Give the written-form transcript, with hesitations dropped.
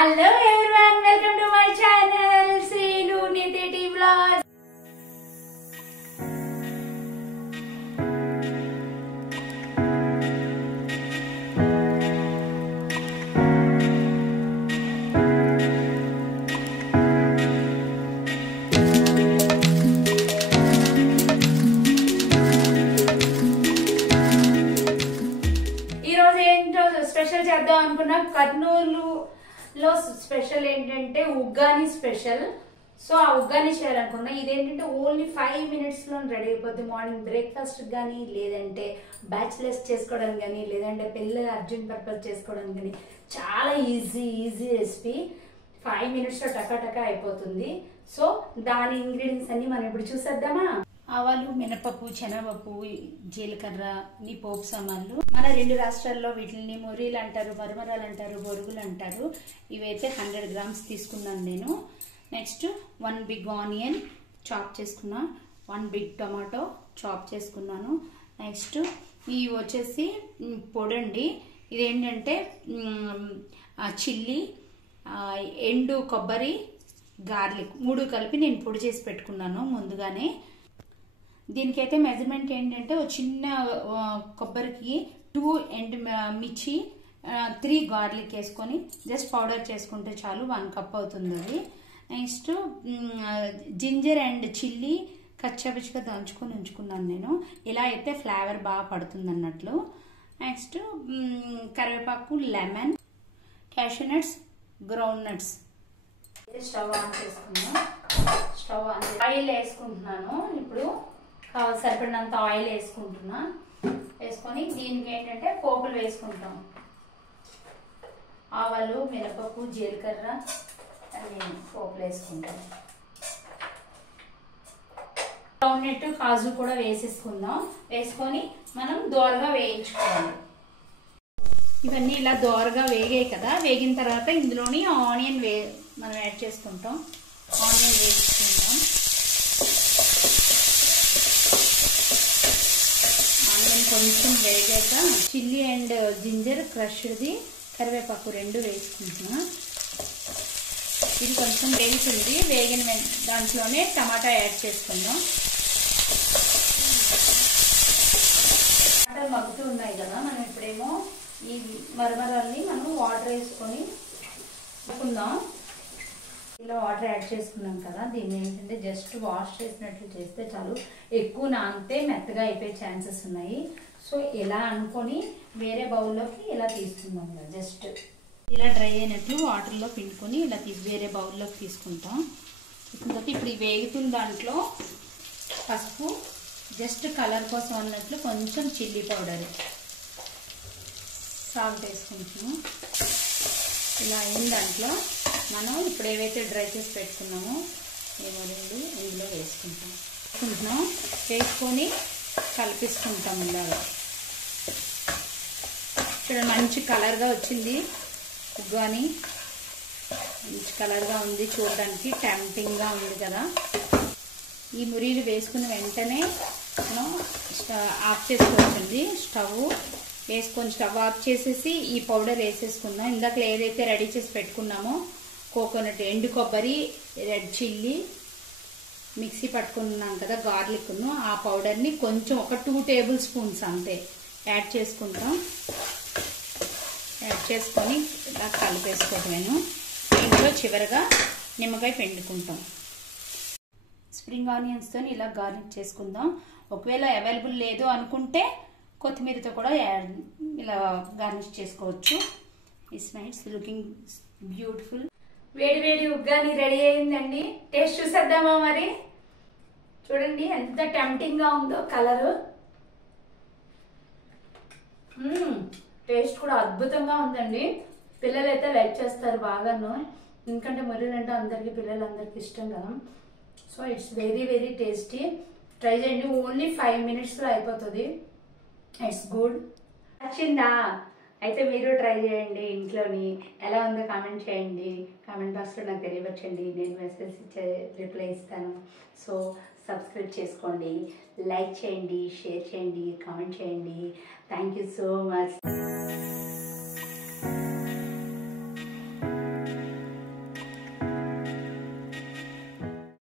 Hello everyone, welcome to my channel Srinu Nititi Vlogs. Special చేద్దాం అనుకున్నా కర్నూలులో special ఏంటంటే ఉగ్గాని స్పెషల్. సో ఆ ఉగ్గాని చేయాలనుకున్నా. ఇదేంటంటే ఓన్లీ 5 minutes లో రెడీ అయిపోద్ది. మార్నింగ్ బ్రేక్ఫాస్ట్ కానీ, లేదంటే బ్యాచిలర్స్ చేసుకోవడానికి కానీ, లేదంటే పిల్లల అర్జెంట్ పర్పస్ చేసుకోవడానికి కానీ చాలా ఈజీ రెసిపీ. 5 minutes లో టకా అయిపోతుంది. సో దాని ఇంగ్రీడియంట్స్ అన్ని మనం ఇప్పుడు చూసేద్దామా. ఆవాలు, మినపప్పు, శనగపప్పు, జీలకర్ర, ఈ పోపు సామాన్లు. మన 2 రాష్ట్రాల్లో వీటిని మొరీలు అంటారు, మరమరాలు అంటారు, బొరుగులు అంటారు. ఇవైతే 100 grams తీసుకున్నాను నేను. నెక్స్ట్ 1 big ఆనియన్ చాప్ చేసుకున్నా, 1 big టమాటో చాప్ చేసుకున్నాను. నెక్స్ట్ ఇవి వచ్చేసి పొడండి. ఇదేంటంటే చిల్లీ, ఎండు కొబ్బరి, గార్లిక్ 3 కలిపి నేను పొడి చేసి పెట్టుకున్నాను ముందుగానే. దీనికైతే మెజర్మెంట్ ఏంటంటే ఒక చిన్న కొబ్బరికి 2 ఎండు మిర్చి, 3 గార్లిక్ వేసుకొని జస్ట్ పౌడర్ చేసుకుంటే చాలు, 1 cup అవుతుంది అది. నెక్స్ట్ జింజర్ అండ్ చిల్లీ కచ్చాపిచ్చిగా దంచుకొని ఉంచుకున్నాను నేను. ఇలా అయితే ఫ్లేవర్ బాగా పడుతుంది అన్నట్లు. నెక్స్ట్ కరివేపాకు, lemon, cashew nuts, ground nuts. Stove on చేసుకున్నాను. స్టవ్ ఆన్ ఆయిల్ వేసుకుంటున్నాను. ఇప్పుడు సరిపడినంత ఆయిల్ వేసుకుంటున్నా. వేసుకొని దీనికి ఏంటంటే పోపులు వేసుకుంటాం. ఆవాలు, మినపప్పు, జీలకర్ర అన్ని పోపులు వేసుకుంటాం. గ్రౌండ్నట్, కాజు కూడా వేసేసుకుందాం. వేసుకొని మనం దోరగా వేయించుకోవాలి. ఇవన్నీ ఇలా దోరగా వేగాయి కదా. వేగిన తర్వాత ఇందులోని ఆనియన్ మనం యాడ్ చేసుకుంటాం. ఆనియన్ వేసుకుందాం. ఆనియన్ కొంచెం వేగాక చిల్లీ అండ్ జింజర్ క్రష్ది, కరివేపాకు 2 వేసుకుంటున్నా. ఇది కొంచెం వేగుతుంది. వేగిన దాంట్లోనే టమాటా యాడ్ చేసుకుందాం. టమాటాలు మగ్గుతూ ఉన్నాయి కదా. మనం ఇప్పుడేమో ఈ మరమరాల్ని మనం వాటర్ వేసుకొని పెట్టుకుందాం. ఇలా వాటర్ యాడ్ చేసుకున్నాం కదా. దీన్ని ఏంటంటే జస్ట్ వాష్ చేసినట్లు చేస్తే చాలు. ఎక్కువ నానితే మెత్తగా అయిపోయే ఛాన్సెస్ ఉన్నాయి. సో ఇలా అనుకొని వేరే బౌల్లోకి ఇలా తీసుకుందాం. జస్ట్ ఇలా డ్రై అయినట్లు వాటర్లో పిండుకొని ఇలా వేరే బౌల్లోకి తీసుకుంటాం. ఇప్పుడు ఈ వేగుతున్న దాంట్లో పసుపు, జస్ట్ కలర్ కోసం అన్నట్లు కొంచెం చిల్లీ పౌడర్, సాల్ట్ వేసుకుంటాము. ఇలా అయిన దాంట్లో మనం ఇప్పుడు ఏవైతే డ్రై చేసి పెట్టుకున్నామో ఏమో 2 ఇందులో వేసుకుంటాం. వేసుకొని కలిపిస్తుంటాం. ఇలాగా ఇక్కడ మంచి కలర్గా వచ్చింది ఉగ్గాని. మంచి కలర్గా ఉంది, చూడడానికి టెంప్టింగ్గా ఉంది కదా. ఈ మురీలు వేసుకున్న వెంటనే మనం ఆఫ్ చేసుకోవచ్చండి. స్టవ్ వేసుకొని స్టవ్ ఆఫ్ చేసేసి ఈ పౌడర్ వేసేసుకుందాం. ఇందాక ఏదైతే రెడీ చేసి పెట్టుకున్నామో కోకోనట్, ఎండు కొబ్బరి, రెడ్ చిల్లీ మిక్సీ పట్టుకున్నాం కదా, గార్లిక్ను, ఆ పౌడర్ని కొంచెం ఒక 2 tablespoons అంతే యాడ్ చేసుకుంటాం. యాడ్ చేసుకొని ఇలా కలిపేసుకోవటమేను. ఇంట్లో చివరిగా నిమ్మకాయ పిండుకుంటాం. స్ప్రింగ్ ఆనియన్స్తో ఇలా గార్నిష్ చేసుకుందాం. ఒకవేళ అవైలబుల్ లేదు అనుకుంటే కొత్తిమీరతో కూడా ఇలా గార్నిష్ చేసుకోవచ్చు. It's nice looking beautiful. వేడి ఉగ్గాని రెడీ అయిందండి. టేస్ట్ చూసేద్దామా మరి. చూడండి ఎంత టెంప్టింగ్ గా ఉందో కలరు. టేస్ట్ కూడా అద్భుతంగా ఉందండి. పిల్లలు అయితే లైక్ చేస్తారు బాగాను. ఎందుకంటే మొరీలు అంటే పిల్లలందరికీ ఇష్టం కదా. So it's very tasty. Try చేయండి. ఓన్లీ 5 minutes లో అయిపోతుంది. It's good. నచ్చిందా? అయితే మీరు ట్రై చేయండి ఇంట్లోని. ఎలా ఉందో కామెంట్ చేయండి. కామెంట్ బాక్స్లో నాకు తెలియవచ్చండి. నేను మెసేజ్ రిప్లై ఇస్తాను. సో సబ్స్క్రైబ్ చేసుకోండి, లైక్ చేయండి, షేర్ చేయండి, కామెంట్ చేయండి. Thank you so much.